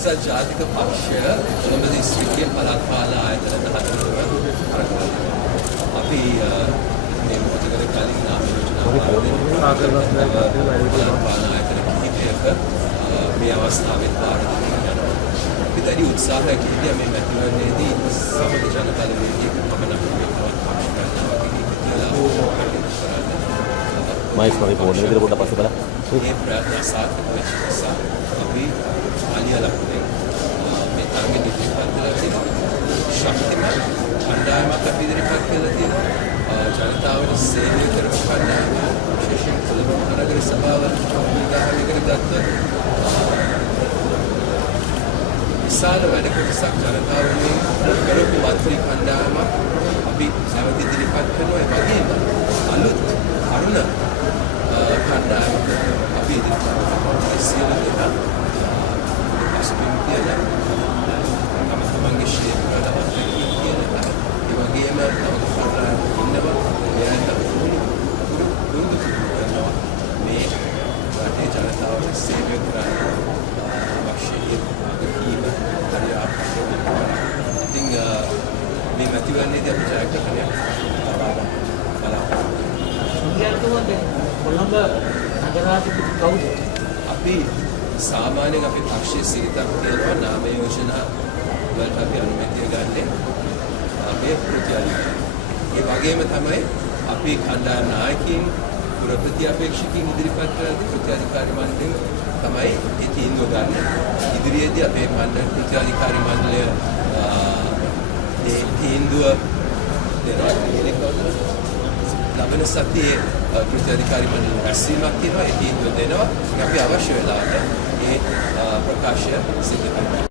එක්සත් ජාතික පක්ෂය කොළඹ දිස්ත්‍රික්කයේ පළාත් පාලන ආයතන 14ක කරකවනවා. අපි මේ මොහොතකට කලින් නාම යෝජනා පාලන ආයතන කිහිපයක මේ අවස්ථාවේ බාර ගන්නවා. අපි දැඩි උත්සාහයක් ඉදිරිය මේ මැතිවරණයේදී සමග ජනබල වේදිකේ පමණක් වේදවත් පක්ෂ කරනවා කියලා මයිස් මගේ ෆෝන් එක විතර පොඩ්ඩක් පස්සේ බලන්න. මේ ප්‍රයත්න සාර්ථක වෙච්ච නිසා අපි අලියලක්නේ මේ තරගෙ ඉදිරිපත් කළා තියෙනවා. ශක්තිමත් කණ්ඩායමක් අපි ඉදිරිපත් කළා තියෙනවා. ජනතාවට සේවය කරන කණ්ඩායම විශේෂයෙන් කොළඹ මහනගර සභාව උදාහරණයකට ගත්තොත් විශාල වැඩ කොටසක් ජනතාවගේ කරපු මන්ත්‍රී කණ්ඩායමක් අපි නැවත ඉදිරිපත් කරනවා. ඒ වගේම අලුත් අරුණ කණ්ඩායමක් අපි ඉදිරිපත් කරනවා. සියලු දෙනා අස්පින් කියන තමන්ගේ ශේත්‍රවල අත්දැකීම් කියන ඒ වගේම තම කණ්ඩායම් ඉන්නවා. එයාට දුරු කරනවා මේ රටේ ජනතාවට සේවය කරන්න අවශ්‍ය වගකීම හරියට ඉතින් මේ මැතිවරණයේදී අපි ජයග්‍රහණයක් ලබා ගන්න බලාපොරොත්තු කොළඹ නගරාධිපති කවුද? අපි සාමාන්‍යයෙන් අපේ පක්ෂයේ සිරිතක් තියෙනවා නාම යෝජනා වලට අපි අනුමැතිය ගන්න අපේ ප්‍රතිඅධිකාරී. ඒ වගේම තමයි අපි කණ්ඩායම් නායකයින් පුරපති අපේක්ෂකයින් ඉදිරිපත් කරලා ප්‍රතිඅධිකාරී මණ්ඩලයෙන් තමයි ඒ තීන්දුව ගන්න. ඉදිරියේදී අපේ ප්‍රතිඅධිකාරී මණ්ඩලය ඒ තීන්දුව දෙනවා. ලබන සතියේ ප්‍රතිඅධිකාරී මණ්ඩල රැස්වීමක් තියෙනවා. ඒ තීන්දුව දෙනවා. අපි අවශ්‍ය වෙලාවට ඒ ප්‍රකාශය සිදු කරනවා.